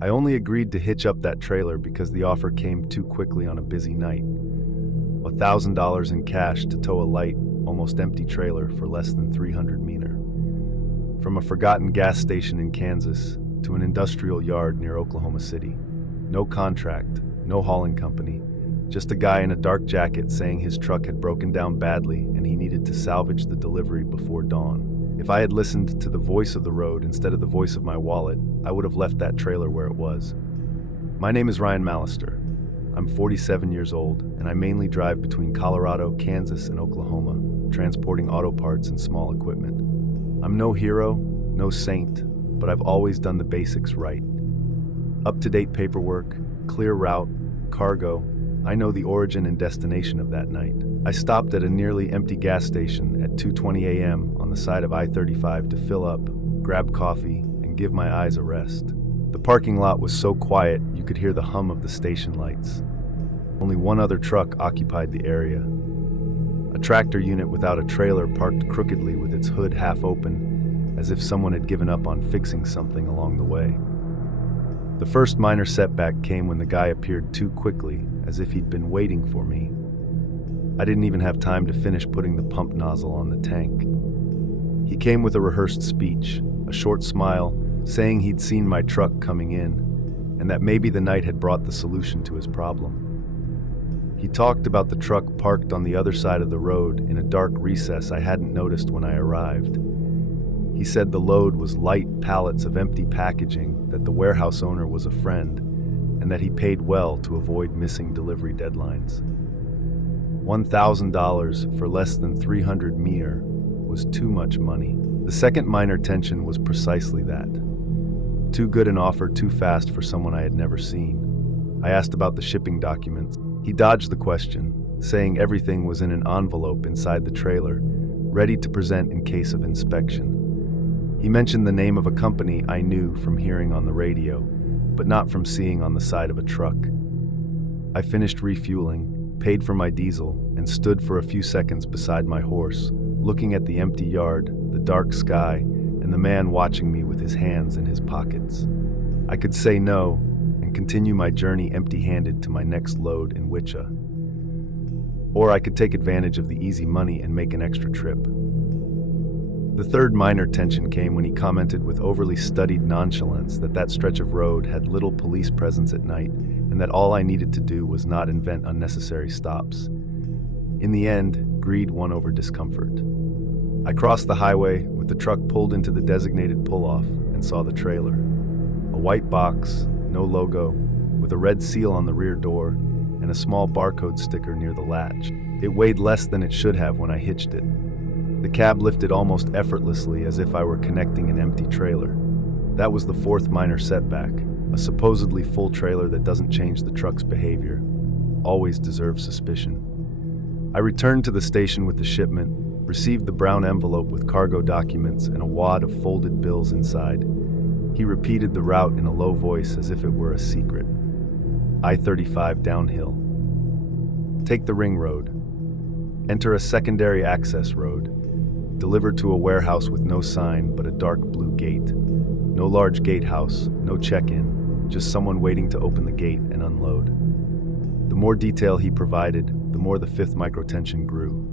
I only agreed to hitch up that trailer because the offer came too quickly on a busy night. $1,000 in cash to tow a light, almost empty trailer for less than 300 meter. From a forgotten gas station in Kansas to an industrial yard near Oklahoma City. No contract, no hauling company, just a guy in a dark jacket saying his truck had broken down badly and he needed to salvage the delivery before dawn. If I had listened to the voice of the road instead of the voice of my wallet, I would have left that trailer where it was. My name is Ryan Mallister. I'm 47 years old, and I mainly drive between Colorado, Kansas, and Oklahoma, transporting auto parts and small equipment. I'm no hero, no saint, but I've always done the basics right. Up-to-date paperwork, clear route, cargo. I know the origin and destination of that night. I stopped at a nearly empty gas station at 2:20 a.m. on the side of I-35 to fill up, grab coffee, and give my eyes a rest. The parking lot was so quiet you could hear the hum of the station lights. Only one other truck occupied the area. A tractor unit without a trailer parked crookedly with its hood half open, as if someone had given up on fixing something along the way. The first minor setback came when the guy appeared too quickly, as if he'd been waiting for me. I didn't even have time to finish putting the pump nozzle on the tank. He came with a rehearsed speech, a short smile, saying he'd seen my truck coming in, and that maybe the night had brought the solution to his problem. He talked about the truck parked on the other side of the road in a dark recess I hadn't noticed when I arrived. He said the load was light pallets of empty packaging, that the warehouse owner was a friend, and that he paid well to avoid missing delivery deadlines. $1,000 for less than 300 mir was too much money. The second minor tension was precisely that. Too good an offer too fast for someone I had never seen. I asked about the shipping documents. He dodged the question, saying everything was in an envelope inside the trailer, ready to present in case of inspection. He mentioned the name of a company I knew from hearing on the radio, but not from seeing on the side of a truck. I finished refueling, paid for my diesel, and stood for a few seconds beside my horse, looking at the empty yard, the dark sky, and the man watching me with his hands in his pockets. I could say no and continue my journey empty-handed to my next load in Wichita. Or I could take advantage of the easy money and make an extra trip. The third minor tension came when he commented with overly studied nonchalance that stretch of road had little police presence at night and that all I needed to do was not invent unnecessary stops. In the end, greed won over discomfort. I crossed the highway with the truck pulled into the designated pull-off and saw the trailer. A white box, no logo, with a red seal on the rear door and a small barcode sticker near the latch. It weighed less than it should have when I hitched it. The cab lifted almost effortlessly as if I were connecting an empty trailer. That was the fourth minor setback, a supposedly full trailer that doesn't change the truck's behavior. Always deserves suspicion. I returned to the station with the shipment, received the brown envelope with cargo documents and a wad of folded bills inside. He repeated the route in a low voice as if it were a secret. I-35 downhill. Take the ring road. Enter a secondary access road. Deliver to a warehouse with no sign but a dark blue gate. No large gatehouse, no check-in, just someone waiting to open the gate and unload. The more detail he provided, the more the fifth microtension grew.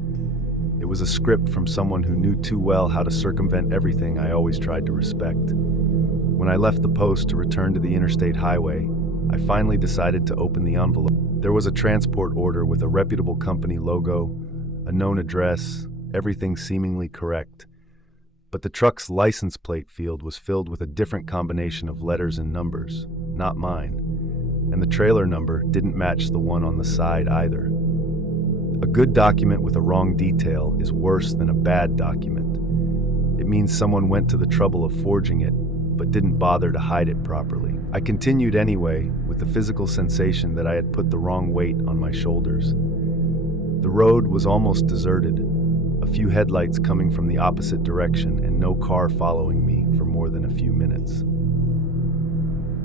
It was a script from someone who knew too well how to circumvent everything I always tried to respect. When I left the post to return to the interstate highway, I finally decided to open the envelope. There was a transport order with a reputable company logo, a known address, everything seemingly correct. But the truck's license plate field was filled with a different combination of letters and numbers, not mine. And the trailer number didn't match the one on the side either. A good document with a wrong detail is worse than a bad document. It means someone went to the trouble of forging it, but didn't bother to hide it properly. I continued anyway, with the physical sensation that I had put the wrong weight on my shoulders. The road was almost deserted, a few headlights coming from the opposite direction and no car following me for more than a few minutes.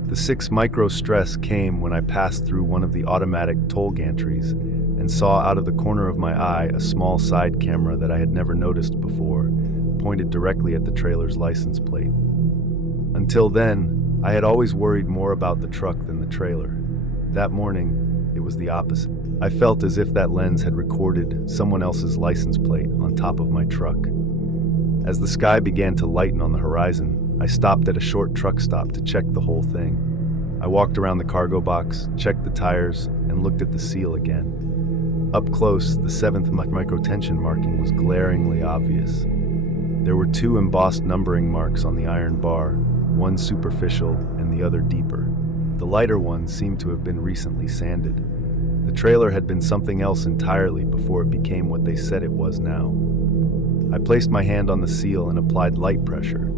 The 6 micro stress came when I passed through one of the automatic toll gantries and saw out of the corner of my eye a small side camera that I had never noticed before, pointed directly at the trailer's license plate. Until then, I had always worried more about the truck than the trailer. That morning, it was the opposite. I felt as if that lens had recorded someone else's license plate on top of my truck. As the sky began to lighten on the horizon, I stopped at a short truck stop to check the whole thing. I walked around the cargo box, checked the tires, and looked at the seal again. Up close, the 7th microtension marking was glaringly obvious. There were 2 embossed numbering marks on the iron bar, one superficial and the other deeper. The lighter one seemed to have been recently sanded. The trailer had been something else entirely before it became what they said it was now. I placed my hand on the seal and applied light pressure.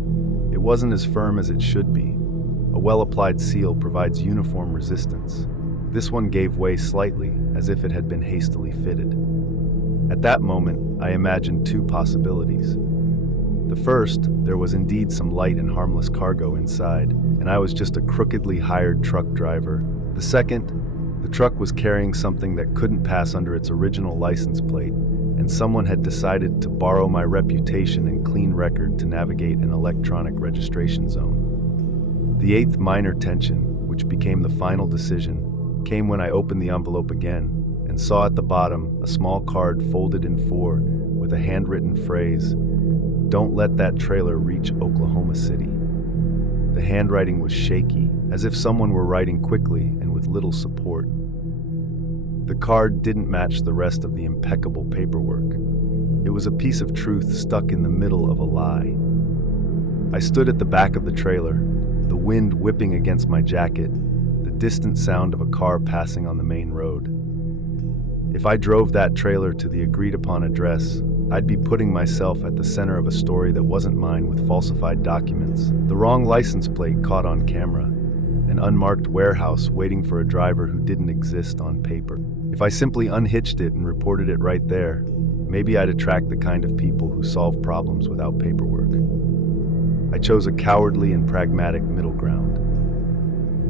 It wasn't as firm as it should be. A well-applied seal provides uniform resistance. This one gave way slightly, as if it had been hastily fitted. At that moment, I imagined 2 possibilities. The first, there was indeed some light and harmless cargo inside, and I was just a crookedly hired truck driver. The second, the truck was carrying something that couldn't pass under its original license plate, and someone had decided to borrow my reputation and clean record to navigate an electronic registration zone. The 8th minor tension, which became the final decision, came when I opened the envelope again and saw at the bottom a small card folded in 4 with a handwritten phrase, "Don't let that trailer reach Oklahoma City." The handwriting was shaky, as if someone were writing quickly and with little support. The card didn't match the rest of the impeccable paperwork. It was a piece of truth stuck in the middle of a lie. I stood at the back of the trailer, the wind whipping against my jacket, the distant sound of a car passing on the main road. If I drove that trailer to the agreed-upon address, I'd be putting myself at the center of a story that wasn't mine with falsified documents, the wrong license plate caught on camera, an unmarked warehouse waiting for a driver who didn't exist on paper. If I simply unhitched it and reported it right there, maybe I'd attract the kind of people who solve problems without paperwork. I chose a cowardly and pragmatic middle ground.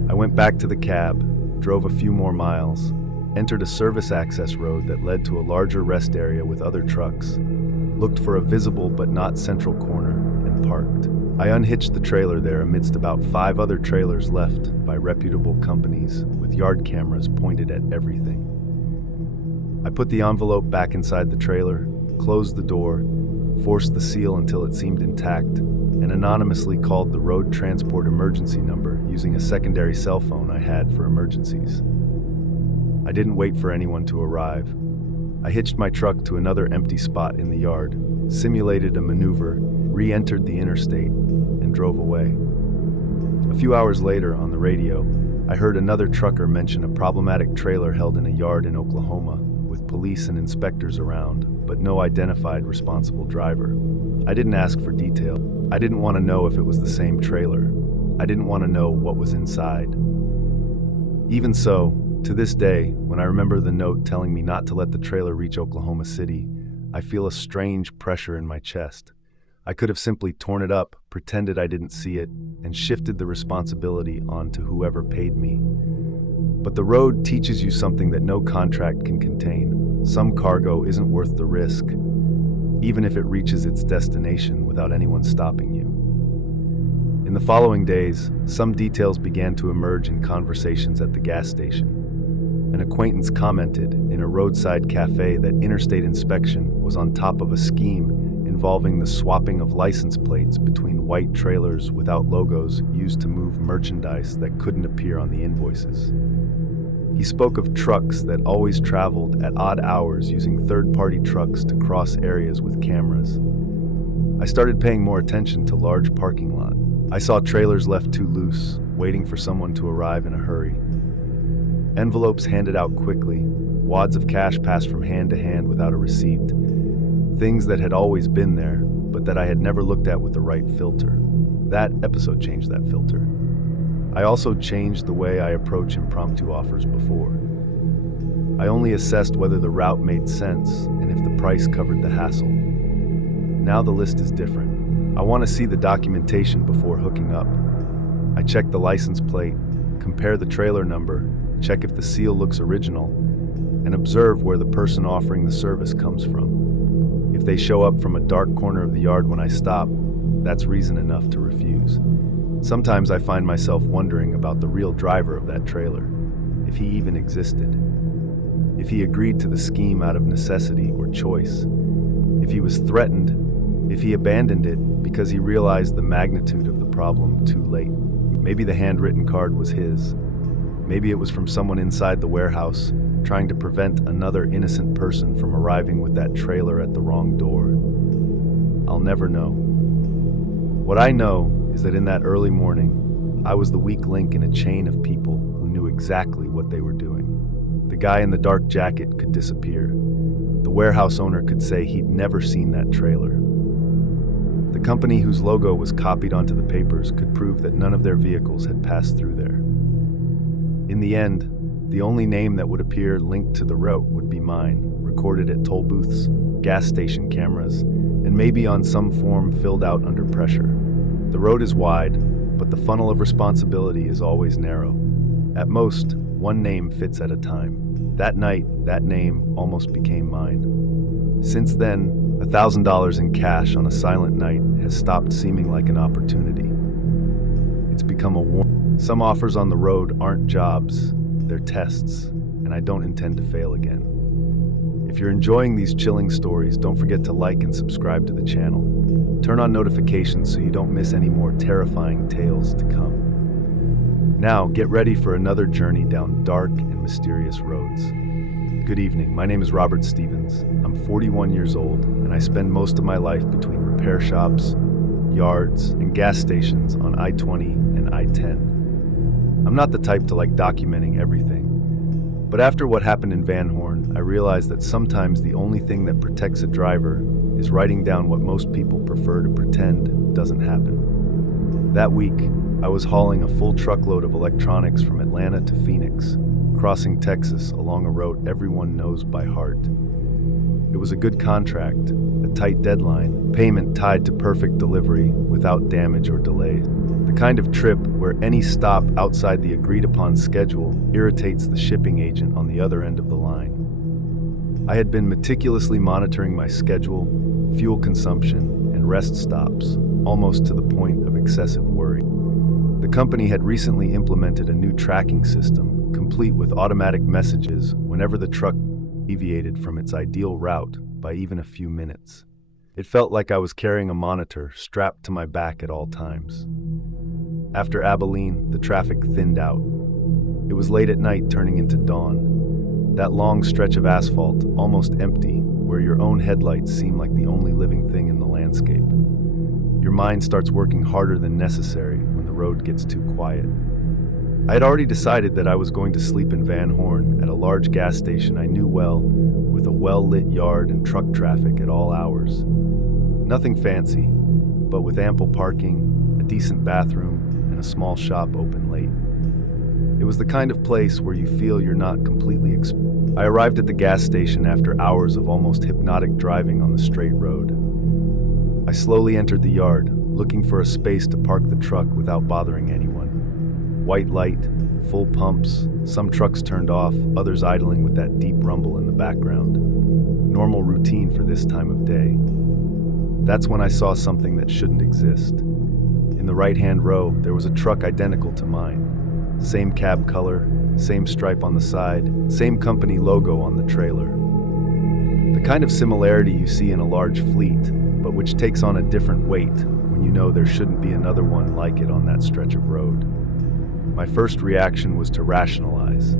I went back to the cab, drove a few more miles, entered a service access road that led to a larger rest area with other trucks, looked for a visible but not central corner, and parked. I unhitched the trailer there amidst about 5 other trailers left by reputable companies with yard cameras pointed at everything. I put the envelope back inside the trailer, closed the door, forced the seal until it seemed intact, and anonymously called the road transport emergency number using a secondary cell phone I had for emergencies. I didn't wait for anyone to arrive. I hitched my truck to another empty spot in the yard, simulated a maneuver, re-entered the interstate, and drove away. A few hours later, on the radio, I heard another trucker mention a problematic trailer held in a yard in Oklahoma, with police and inspectors around, but no identified responsible driver. I didn't ask for detail. I didn't want to know if it was the same trailer. I didn't want to know what was inside. Even so, to this day, when I remember the note telling me not to let the trailer reach Oklahoma City, I feel a strange pressure in my chest. I could have simply torn it up, pretended I didn't see it, and shifted the responsibility onto whoever paid me. But the road teaches you something that no contract can contain. Some cargo isn't worth the risk, even if it reaches its destination without anyone stopping you. In the following days, some details began to emerge in conversations at the gas station. An acquaintance commented in a roadside cafe that interstate inspection was on top of a scheme involving the swapping of license plates between white trailers without logos used to move merchandise that couldn't appear on the invoices. He spoke of trucks that always traveled at odd hours using third-party trucks to cross areas with cameras. I started paying more attention to large parking lots. I saw trailers left too loose, waiting for someone to arrive in a hurry. Envelopes handed out quickly, wads of cash passed from hand to hand without a receipt. Things that had always been there, but that I had never looked at with the right filter. That episode changed that filter. I also changed the way I approach impromptu offers before. I only assessed whether the route made sense and if the price covered the hassle. Now the list is different. I want to see the documentation before hooking up. I check the license plate, compare the trailer number, check if the seal looks original, and observe where the person offering the service comes from. If they show up from a dark corner of the yard when I stop, that's reason enough to refuse. Sometimes I find myself wondering about the real driver of that trailer, if he even existed. If he agreed to the scheme out of necessity or choice. If he was threatened. If he abandoned it because he realized the magnitude of the problem too late. Maybe the handwritten card was his. Maybe it was from someone inside the warehouse trying to prevent another innocent person from arriving with that trailer at the wrong door. I'll never know. What I know is that in that early morning, I was the weak link in a chain of people who knew exactly what they were doing. The guy in the dark jacket could disappear. The warehouse owner could say he'd never seen that trailer. The company whose logo was copied onto the papers could prove that none of their vehicles had passed through there. In the end, the only name that would appear linked to the route would be mine, recorded at toll booths, gas station cameras, and maybe on some form filled out under pressure. The road is wide, but the funnel of responsibility is always narrow. At most, one name fits at a time. That night, that name almost became mine. Since then, $1,000 in cash on a silent night has stopped seeming like an opportunity. It's become a warning. Some offers on the road aren't jobs, they're tests, and I don't intend to fail again. If you're enjoying these chilling stories, don't forget to like and subscribe to the channel. Turn on notifications so you don't miss any more terrifying tales to come. Now, get ready for another journey down dark and mysterious roads. Good evening, my name is Robert Stevens. I'm 41 years old, and I spend most of my life between repair shops, yards, and gas stations on I-20 and I-10. I'm not the type to like documenting everything, but after what happened in Van Horn, I realized that sometimes the only thing that protects a driver is writing down what most people prefer to pretend doesn't happen. That week, I was hauling a full truckload of electronics from Atlanta to Phoenix, crossing Texas along a road everyone knows by heart. It was a good contract, a tight deadline, payment tied to perfect delivery without damage or delay. The kind of trip where any stop outside the agreed-upon schedule irritates the shipping agent on the other end of the line. I had been meticulously monitoring my schedule, fuel consumption, and rest stops, almost to the point of excessive worry. The company had recently implemented a new tracking system, complete with automatic messages whenever the truck deviated from its ideal route by even a few minutes. It felt like I was carrying a monitor strapped to my back at all times. After Abilene, the traffic thinned out. It was late at night turning into dawn. That long stretch of asphalt, almost empty, where your own headlights seem like the only living thing in the landscape. Your mind starts working harder than necessary when the road gets too quiet. I had already decided that I was going to sleep in Van Horn at a large gas station I knew well, with a well-lit yard and truck traffic at all hours. Nothing fancy, but with ample parking, a decent bathroom, and a small shop open late. It was the kind of place where you feel you're not completely I arrived at the gas station after hours of almost hypnotic driving on the straight road. I slowly entered the yard, looking for a space to park the truck without bothering anyone. White light, full pumps, some trucks turned off, others idling with that deep rumble in the background. Normal routine for this time of day. That's when I saw something that shouldn't exist. In the right-hand row, there was a truck identical to mine. Same cab color, same stripe on the side, same company logo on the trailer. The kind of similarity you see in a large fleet, but which takes on a different weight when you know there shouldn't be another one like it on that stretch of road. My first reaction was to rationalize.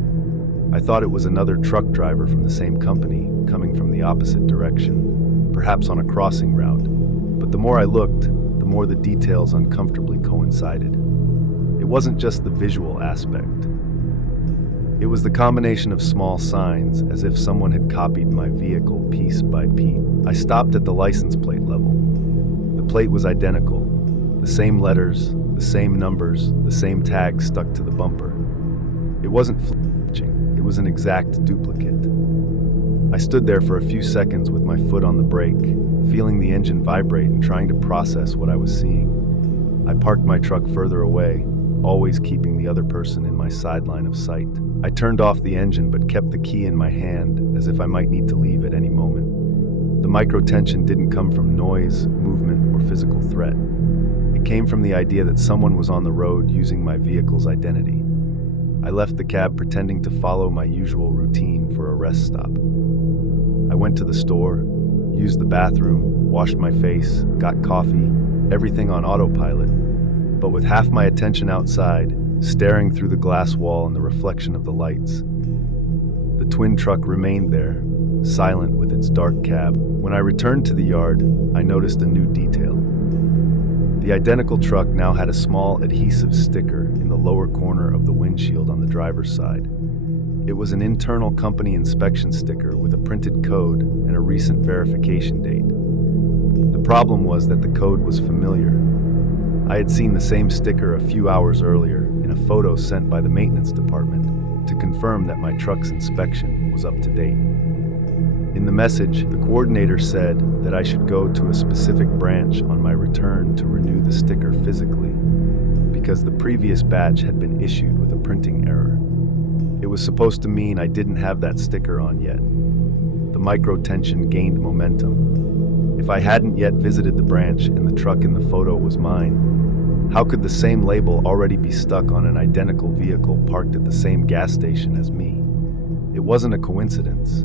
I thought it was another truck driver from the same company, coming from the opposite direction, perhaps on a crossing route. But the more I looked, the more the details uncomfortably coincided. It wasn't just the visual aspect. It was the combination of small signs, as if someone had copied my vehicle piece by piece. I stopped at the license plate level. The plate was identical. The same letters, the same numbers, the same tag stuck to the bumper. It wasn't flinching, it was an exact duplicate. I stood there for a few seconds with my foot on the brake, feeling the engine vibrate and trying to process what I was seeing. I parked my truck further away, always keeping the other person in my sideline of sight. I turned off the engine but kept the key in my hand as if I might need to leave at any moment. The micro-tension didn't come from noise, movement, or physical threat. It came from the idea that someone was on the road using my vehicle's identity. I left the cab pretending to follow my usual routine for a rest stop. I went to the store, used the bathroom, washed my face, got coffee, everything on autopilot, but with half my attention outside, staring through the glass wall and the reflection of the lights. The twin truck remained there, silent with its dark cab. When I returned to the yard, I noticed a new detail. The identical truck now had a small adhesive sticker in the lower corner of the windshield on the driver's side. It was an internal company inspection sticker with a printed code and a recent verification date. The problem was that the code was familiar. I had seen the same sticker a few hours earlier in a photo sent by the maintenance department to confirm that my truck's inspection was up to date. In the message, the coordinator said that I should go to a specific branch on my return to renew the sticker physically, because the previous batch had been issued with a printing error. It was supposed to mean I didn't have that sticker on yet. The micro-tension gained momentum. If I hadn't yet visited the branch and the truck in the photo was mine, how could the same label already be stuck on an identical vehicle parked at the same gas station as me? It wasn't a coincidence.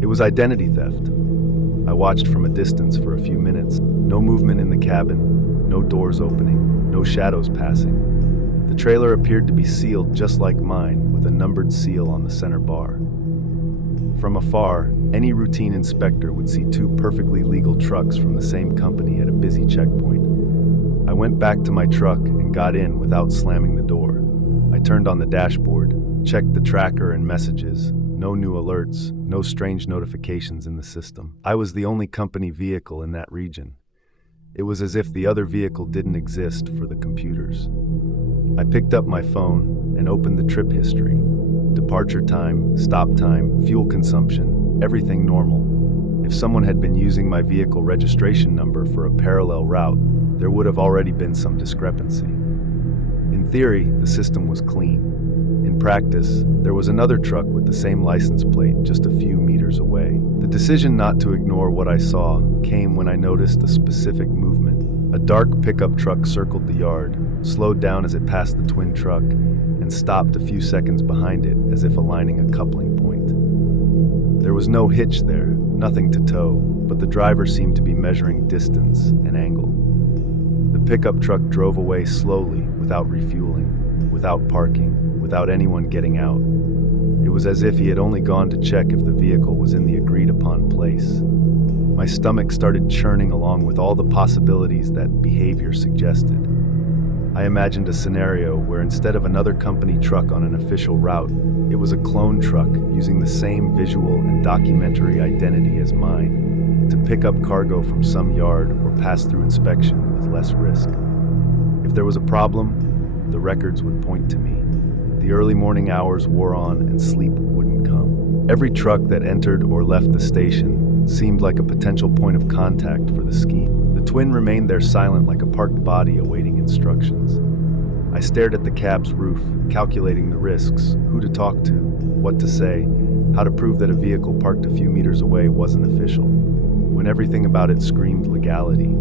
It was identity theft. I watched from a distance for a few minutes. No movement in the cabin, no doors opening, no shadows passing. The trailer appeared to be sealed just like mine, with a numbered seal on the center bar. From afar, any routine inspector would see two perfectly legal trucks from the same company at a busy checkpoint. I went back to my truck and got in without slamming the door. I turned on the dashboard, checked the tracker and messages. No new alerts, no strange notifications in the system. I was the only company vehicle in that region. It was as if the other vehicle didn't exist for the computers. I picked up my phone and opened the trip history. Departure time, stop time, fuel consumption, everything normal. If someone had been using my vehicle registration number for a parallel route, there would have already been some discrepancy. In theory, the system was clean. In practice, there was another truck with the same license plate just a few meters away. The decision not to ignore what I saw came when I noticed a specific movement. A dark pickup truck circled the yard, slowed down as it passed the twin truck, and stopped a few seconds behind it as if aligning a coupling point. There was no hitch there, nothing to tow, but the driver seemed to be measuring distance and angle. The pickup truck drove away slowly, without refueling, without parking, without anyone getting out. It was as if he had only gone to check if the vehicle was in the agreed-upon place. My stomach started churning along with all the possibilities that behavior suggested. I imagined a scenario where instead of another company truck on an official route, it was a clone truck using the same visual and documentary identity as mine to pick up cargo from some yard or pass through inspection with less risk. If there was a problem, the records would point to me. The early morning hours wore on and sleep wouldn't come. Every truck that entered or left the station seemed like a potential point of contact for the scheme. The twin remained there silent like a parked body awaiting instructions. I stared at the cab's roof, calculating the risks, who to talk to, what to say, how to prove that a vehicle parked a few meters away wasn't official, when everything about it screamed legality.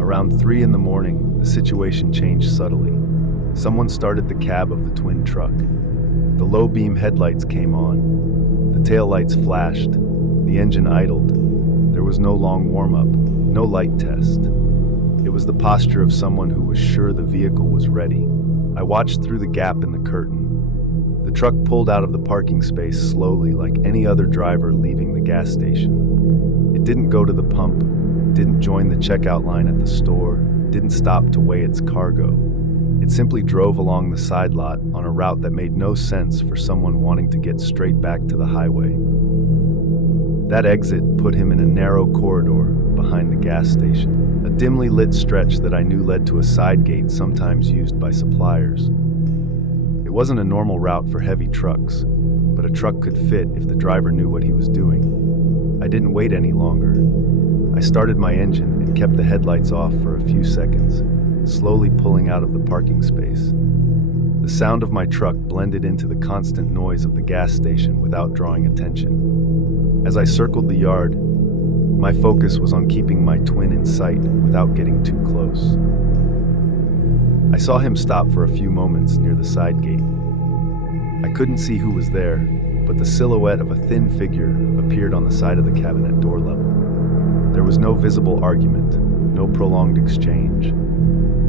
Around 3 in the morning, the situation changed subtly. Someone started the cab of the twin truck. The low-beam headlights came on. The taillights flashed. The engine idled. There was no long warm-up, no light test. It was the posture of someone who was sure the vehicle was ready. I watched through the gap in the curtain. The truck pulled out of the parking space slowly like any other driver leaving the gas station. It didn't go to the pump, didn't join the checkout line at the store, didn't stop to weigh its cargo. It simply drove along the side lot on a route that made no sense for someone wanting to get straight back to the highway. That exit put him in a narrow corridor behind the gas station, a dimly lit stretch that I knew led to a side gate sometimes used by suppliers. It wasn't a normal route for heavy trucks, but a truck could fit if the driver knew what he was doing. I didn't wait any longer. I started my engine and kept the headlights off for a few seconds, slowly pulling out of the parking space. The sound of my truck blended into the constant noise of the gas station without drawing attention. As I circled the yard, my focus was on keeping my twin in sight without getting too close. I saw him stop for a few moments near the side gate. I couldn't see who was there, but the silhouette of a thin figure appeared on the side of the cabinet door level. There was no visible argument, no prolonged exchange.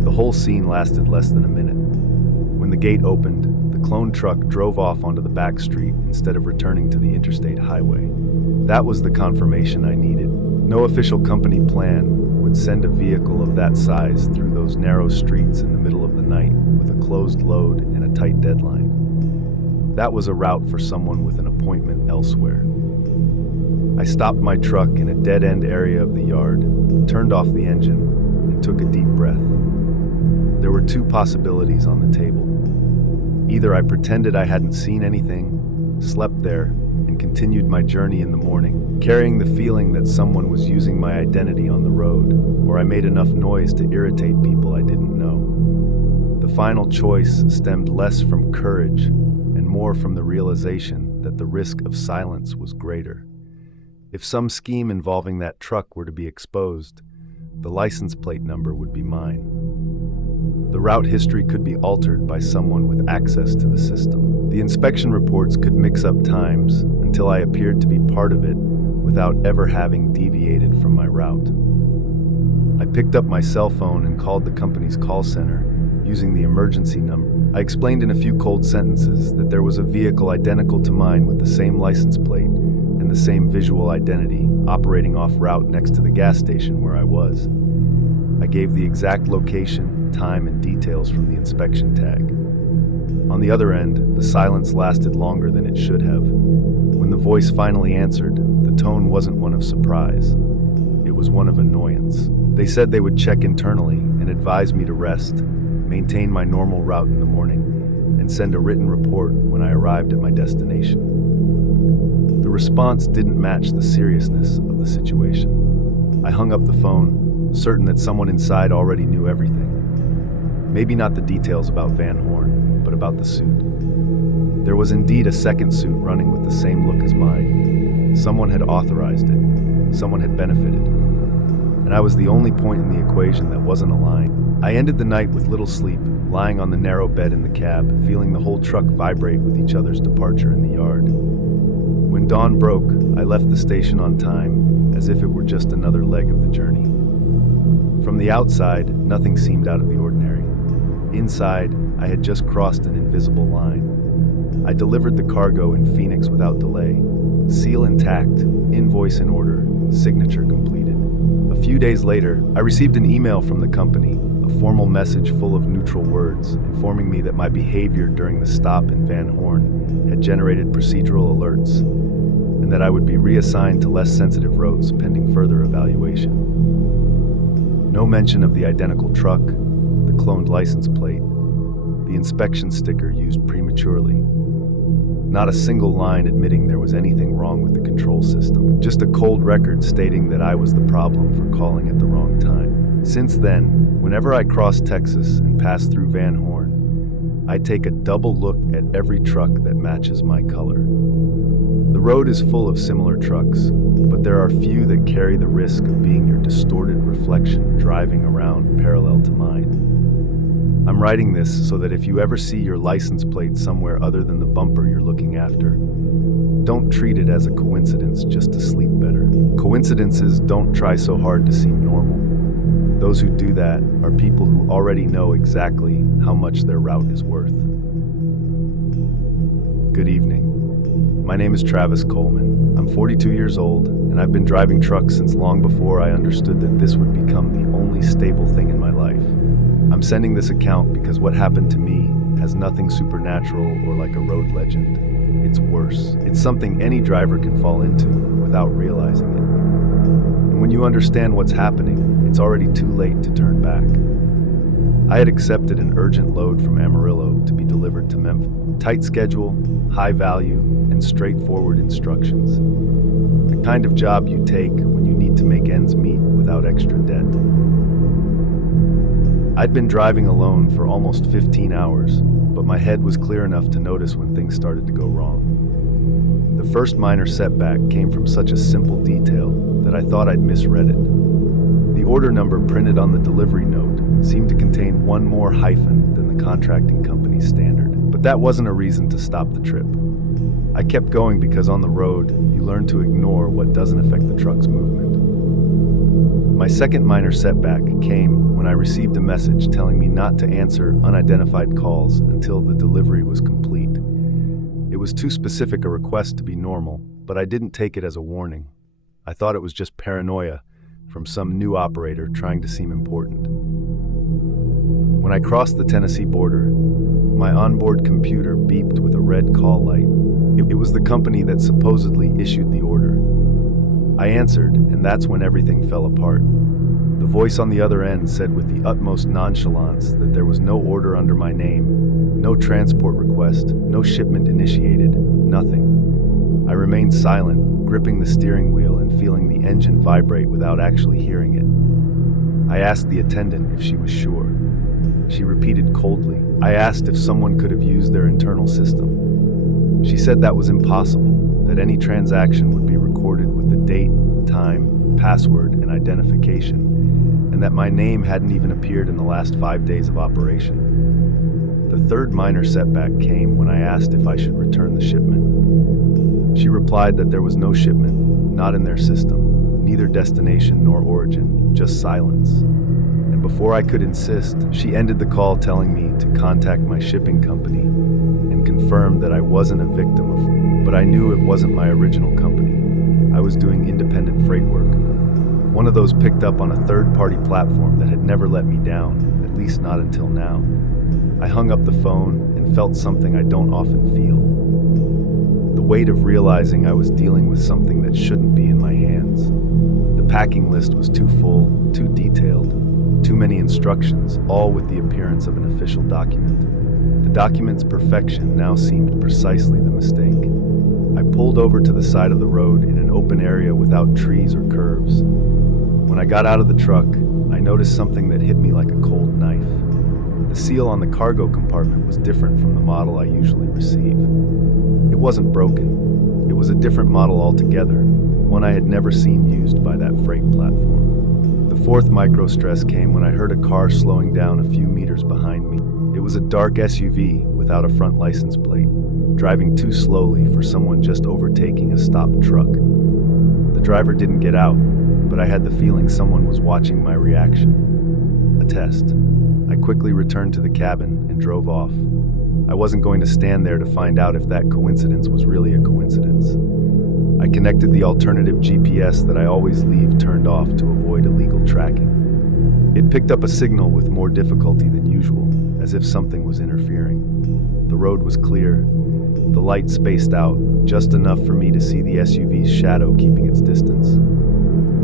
The whole scene lasted less than a minute. When the gate opened, the clone truck drove off onto the back street instead of returning to the interstate highway. That was the confirmation I needed. No official company plan would send a vehicle of that size through those narrow streets in the middle of the night with a closed load and a tight deadline. That was a route for someone with an appointment elsewhere. I stopped my truck in a dead-end area of the yard, turned off the engine, and took a deep breath. There were two possibilities on the table. Either I pretended I hadn't seen anything, slept there, and continued my journey in the morning, carrying the feeling that someone was using my identity on the road, or I made enough noise to irritate people I didn't know. The final choice stemmed less from courage and more from the realization that the risk of silence was greater. If some scheme involving that truck were to be exposed, the license plate number would be mine. The route history could be altered by someone with access to the system. The inspection reports could mix up times until I appeared to be part of it without ever having deviated from my route. I picked up my cell phone and called the company's call center using the emergency number. I explained in a few cold sentences that there was a vehicle identical to mine with the same license plate and the same visual identity operating off route next to the gas station where I was. I gave the exact location, time, and details from the inspection tag. On the other end, the silence lasted longer than it should have. When the voice finally answered, the tone wasn't one of surprise. It was one of annoyance. They said they would check internally and advise me to rest, maintain my normal route in the morning, and send a written report when I arrived at my destination. The response didn't match the seriousness of the situation. I hung up the phone, certain that someone inside already knew everything. Maybe not the details about Van Horn, but about the suit. There was indeed a second suit running with the same look as mine. Someone had authorized it. Someone had benefited. And I was the only point in the equation that wasn't aligned. I ended the night with little sleep, lying on the narrow bed in the cab, feeling the whole truck vibrate with each other's departure in the yard. When dawn broke, I left the station on time, as if it were just another leg of the journey. From the outside, nothing seemed out of the ordinary. Inside, I had just crossed an invisible line. I delivered the cargo in Phoenix without delay. Seal intact, invoice in order, signature completed. A few days later, I received an email from the company, a formal message full of neutral words, informing me that my behavior during the stop in Van Horn had generated procedural alerts, and that I would be reassigned to less sensitive roads pending further evaluation. No mention of the identical truck, the cloned license plate, the inspection sticker used prematurely. Not a single line admitting there was anything wrong with the control system. Just a cold record stating that I was the problem for calling at the wrong time. Since then, whenever I cross Texas and pass through Van Horn, I take a double look at every truck that matches my color. The road is full of similar trucks, but there are few that carry the risk of being your distorted reflection driving around parallel to mine. I'm writing this so that if you ever see your license plate somewhere other than the bumper you're looking after, don't treat it as a coincidence just to sleep better. Coincidences don't try so hard to seem normal. Those who do that are people who already know exactly how much their route is worth. Good evening. My name is Travis Coleman. I'm 42 years old, and I've been driving trucks since long before I understood that this would become the only stable thing in my life. I'm sending this account because what happened to me has nothing supernatural or like a road legend. It's worse. It's something any driver can fall into without realizing it. And when you understand what's happening, it's already too late to turn back. I had accepted an urgent load from Amarillo to be delivered to Memphis. Tight schedule, high value, and straightforward instructions. The kind of job you take when you need to make ends meet without extra debt. I'd been driving alone for almost 15 hours, but my head was clear enough to notice when things started to go wrong. The first minor setback came from such a simple detail that I thought I'd misread it. The order number printed on the delivery note code seemed to contain one more hyphen than the contracting company's standard. But that wasn't a reason to stop the trip. I kept going because on the road, you learn to ignore what doesn't affect the truck's movement. My second minor setback came when I received a message telling me not to answer unidentified calls until the delivery was complete. It was too specific a request to be normal, but I didn't take it as a warning. I thought it was just paranoia from some new operator trying to seem important. When I crossed the Tennessee border, my onboard computer beeped with a red call light. It was the company that supposedly issued the order. I answered, and that's when everything fell apart. The voice on the other end said with the utmost nonchalance that there was no order under my name, no transport request, no shipment initiated, nothing. I remained silent, gripping the steering wheel and feeling the engine vibrate without actually hearing it. I asked the attendant if she was sure. She repeated coldly. I asked if someone could have used their internal system. She said that was impossible, that any transaction would be recorded with the date, time, password, and identification, and that my name hadn't even appeared in the last 5 days of operation. The third minor setback came when I asked if I should return the shipment. She replied that there was no shipment, not in their system, neither destination nor origin, just silence. And before I could insist, she ended the call telling me to contact my shipping company and confirmed that I wasn't a victim of, but I knew it wasn't my original company. I was doing independent freight work. One of those picked up on a third-party platform that had never let me down, at least not until now. I hung up the phone and felt something I don't often feel. The weight of realizing I was dealing with something that shouldn't be in my hands. The packing list was too full, too detailed, too many instructions, all with the appearance of an official document. The document's perfection now seemed precisely the mistake. I pulled over to the side of the road in an open area without trees or curves. When I got out of the truck, I noticed something that hit me like a cold knife. The seal on the cargo compartment was different from the model I usually receive. It wasn't broken. It was a different model altogether, one I had never seen used by that freight platform. The fourth microstress came when I heard a car slowing down a few meters behind me. It was a dark SUV without a front license plate, driving too slowly for someone just overtaking a stopped truck. The driver didn't get out, but I had the feeling someone was watching my reaction. A test. I quickly returned to the cabin and drove off. I wasn't going to stand there to find out if that coincidence was really a coincidence. I connected the alternative GPS that I always leave turned off to avoid illegal tracking. It picked up a signal with more difficulty than usual, as if something was interfering. The road was clear, the light spaced out, just enough for me to see the SUV's shadow keeping its distance.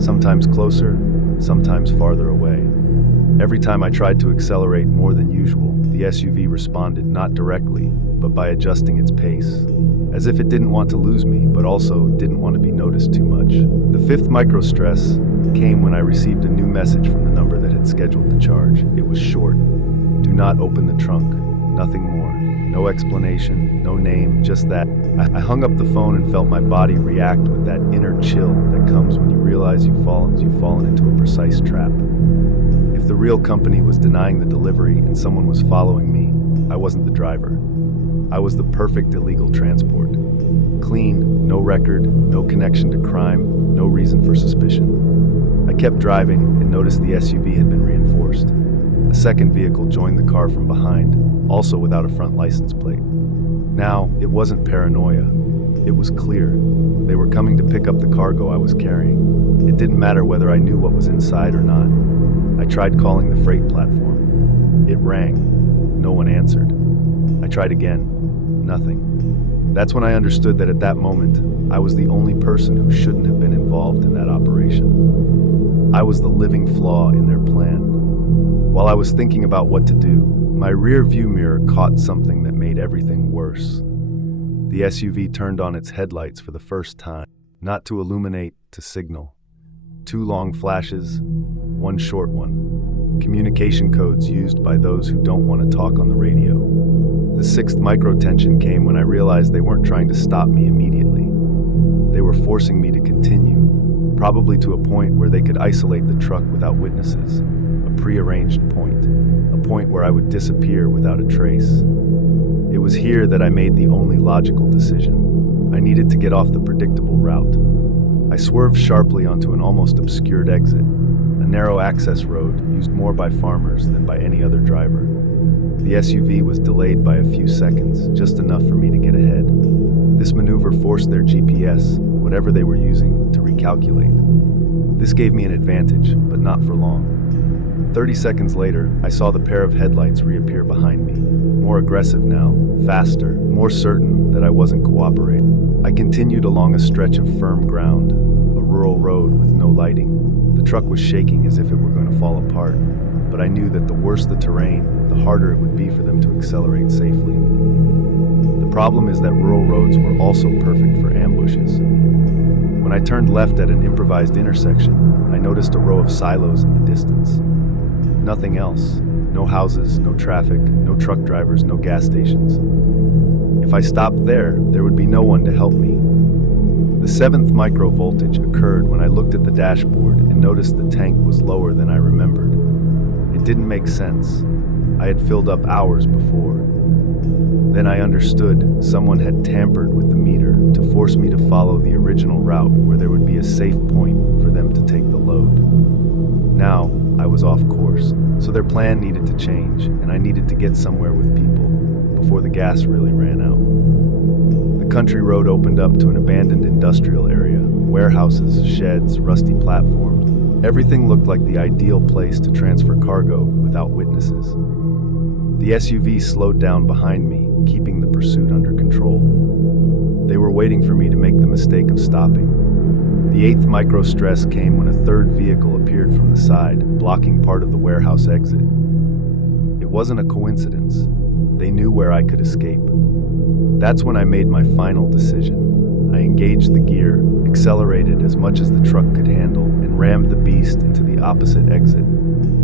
Sometimes closer, sometimes farther away. Every time I tried to accelerate more than usual, the SUV responded not directly, but by adjusting its pace, as if it didn't want to lose me, but also didn't want to be noticed too much. The fifth microstress came when I received a new message from the number that had scheduled the charge. It was short. Do not open the trunk. Nothing more. No explanation, no name, just that. I hung up the phone and felt my body react with that inner chill that comes when you realize you've fallen into a precise trap. If the real company was denying the delivery and someone was following me, I wasn't the driver. I was the perfect illegal transport. Clean, no record, no connection to crime, no reason for suspicion. I kept driving and noticed the SUV had been reinforced. A second vehicle joined the car from behind, also without a front license plate. Now, it wasn't paranoia. It was clear. They were coming to pick up the cargo I was carrying. It didn't matter whether I knew what was inside or not. I tried calling the freight platform. It rang. No one answered. I tried again. Nothing. That's when I understood that at that moment, I was the only person who shouldn't have been involved in that operation. I was the living flaw in their plan. While I was thinking about what to do, my rear view mirror caught something that made everything worse. The SUV turned on its headlights for the first time, not to illuminate, to signal. 2 long flashes, 1 short one. Communication codes used by those who don't want to talk on the radio. The 6th microtension came when I realized they weren't trying to stop me immediately. They were forcing me to continue, probably to a point where they could isolate the truck without witnesses. A prearranged point, a point where I would disappear without a trace. It was here that I made the only logical decision. I needed to get off the predictable route. I swerved sharply onto an almost obscured exit, a narrow access road used more by farmers than by any other driver. The SUV was delayed by a few seconds, just enough for me to get ahead. This maneuver forced their GPS, whatever they were using, to recalculate. This gave me an advantage, but not for long. 30 seconds later, I saw the pair of headlights reappear behind me, more aggressive now, faster, more certain that I wasn't cooperating. I continued along a stretch of firm ground, a rural road with no lighting. The truck was shaking as if it were going to fall apart, but I knew that the worse the terrain, the harder it would be for them to accelerate safely. The problem is that rural roads were also perfect for ambushes. When I turned left at an improvised intersection, I noticed a row of silos in the distance. Nothing else. No houses, no traffic, no truck drivers, no gas stations. If I stopped there would be no one to help me. The 7th microvoltage occurred when I looked at the dashboard and noticed the tank was lower than I remembered. It didn't make sense. I had filled up hours before. Then I understood someone had tampered with the meter to force me to follow the original route where there would be a safe point for them to take the load. Now, I was off course, so their plan needed to change, and I needed to get somewhere with people before the gas really ran out. The country road opened up to an abandoned industrial area, warehouses, sheds, rusty platforms. Everything looked like the ideal place to transfer cargo without witnesses. The SUV slowed down behind me, keeping the pursuit under control. They were waiting for me to make the mistake of stopping. The 8th microstress came when a 3rd vehicle appeared from the side, blocking part of the warehouse exit. It wasn't a coincidence. They knew where I could escape. That's when I made my final decision. I engaged the gear, accelerated as much as the truck could handle, and rammed the beast into the opposite exit,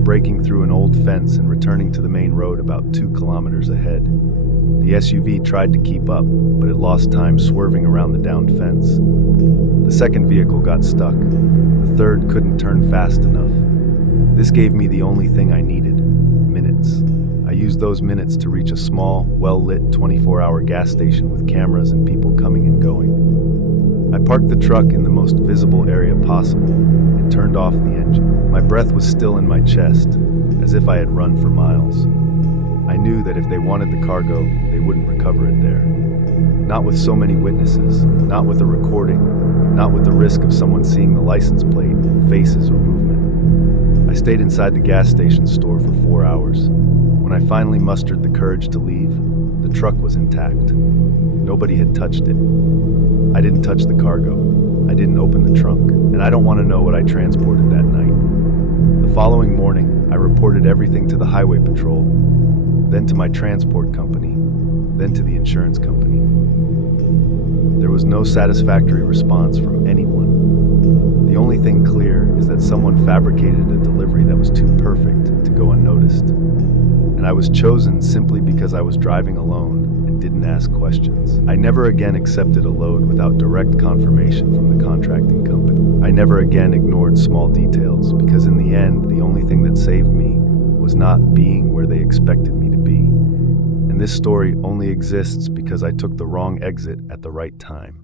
breaking through an old fence and returning to the main road about 2 kilometers ahead. The SUV tried to keep up, but it lost time swerving around the downed fence. The 2nd vehicle got stuck. The 3rd couldn't turn fast enough. This gave me the only thing I needed: minutes. I used those minutes to reach a small, well-lit 24-hour gas station with cameras and people coming and going. I parked the truck in the most visible area possible and turned off the engine. My breath was still in my chest, as if I had run for miles. I knew that if they wanted the cargo, they wouldn't recover it there. Not with so many witnesses, not with a recording, not with the risk of someone seeing the license plate, faces, or movement. I stayed inside the gas station store for 4 hours. When I finally mustered the courage to leave, the truck was intact. Nobody had touched it. I didn't touch the cargo. I didn't open the trunk, and I don't want to know what I transported that night. The following morning, I reported everything to the highway patrol, then to my transport company, then to the insurance company. There was no satisfactory response from anyone. The only thing clear is that someone fabricated a delivery that was too perfect to go unnoticed. And I was chosen simply because I was driving alone and didn't ask questions. I never again accepted a load without direct confirmation from the contracting company. I never again ignored small details, because in the end, the only thing that saved me was not being where they expected me to be. And this story only exists because I took the wrong exit at the right time.